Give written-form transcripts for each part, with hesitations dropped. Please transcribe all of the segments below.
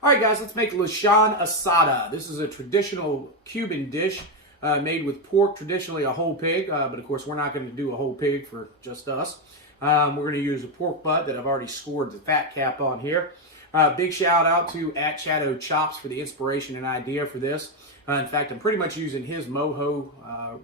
All right, guys, let's make Lechon Asado. This is a traditional Cuban dish made with pork, traditionally a whole pig, but of course we're not going to do a whole pig for just us. We're going to use a pork butt that I've already scored the fat cap on here. Big shout out to Asado Chops for the inspiration and idea for this. In fact, I'm pretty much using his mojo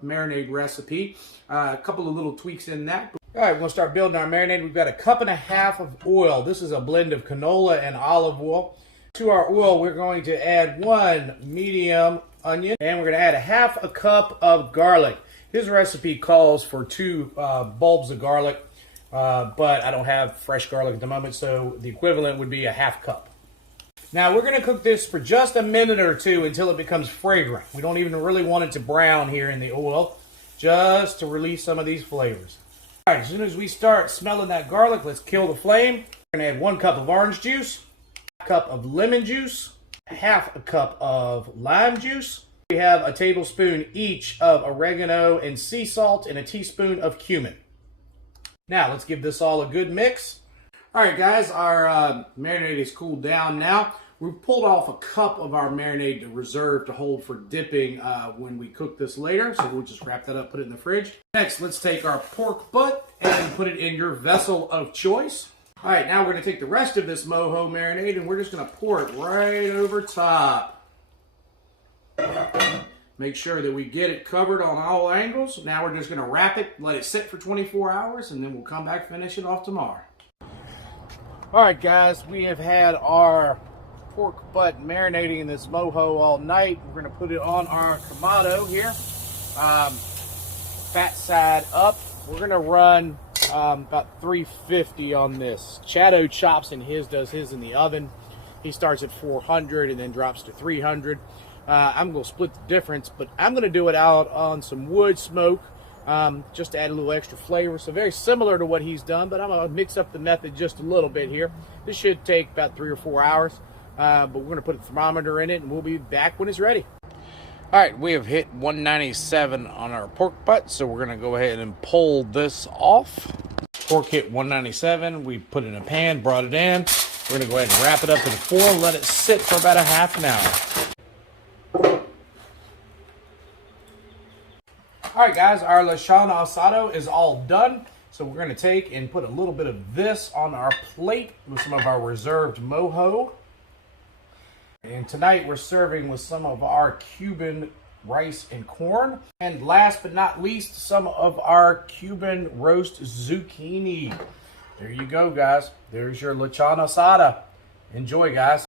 marinade recipe. A couple of little tweaks in that. All right, we're going to start building our marinade. We've got 1.5 cups of oil. This is a blend of canola and olive oil. To our oil, we're going to add 1 medium onion, and we're going to add 1/2 cup of garlic. His recipe calls for 2 bulbs of garlic, but I don't have fresh garlic at the moment, so the equivalent would be 1/2 cup. Now, we're going to cook this for just a minute or two until it becomes fragrant. We don't even really want it to brown here in the oil, just to release some of these flavors. All right, as soon as we start smelling that garlic, let's kill the flame. We're going to add 1 cup of orange juice, 1 cup of lemon juice, 1/2 cup of lime juice. We have a tablespoon each of oregano and sea salt and a teaspoon of cumin. Now, let's give this all a good mix. All right, guys, our marinade is cooled down now. We've pulled off 1 cup of our marinade to reserve to hold for dipping when we cook this later. So we'll just wrap that up, put it in the fridge. Next, let's take our pork butt and put it in your vessel of choice. All right, now we're going to take the rest of this mojo marinade and we're just going to pour it right over top. Make sure that we get it covered on all angles. Now we're just going to wrap it, let it sit for 24 hours, and then we'll come back, finish it off tomorrow. All right, guys, we have had our pork butt marinating in this mojo all night. We're going to put it on our Kamado here, fat side up. We're going to run about 350 on this. Asado Chops in his does his in the oven. He starts at 400 and then drops to 300. I'm going to split the difference, but I'm going to do it out on some wood smoke just to add a little extra flavor. So very similar to what he's done, but I'm going to mix up the method just a little bit here. This should take about 3 or 4 hours, but we're going to put a thermometer in it, and we'll be back when it's ready. All right, we have hit 197 on our pork butt, so we're going to go ahead and pull this off. Pork hit 197. We put it in a pan, brought it in. We're going to go ahead and wrap it up in the foil, let it sit for about 1/2 hour. All right, guys, our Lechon Asado is all done. So we're going to take and put a little bit of this on our plate with some of our reserved mojo. And tonight we're serving with some of our Cuban rice and corn. And last but not least, some of our Cuban roast zucchini. There you go, guys. There's your Lechon Asado. Enjoy, guys.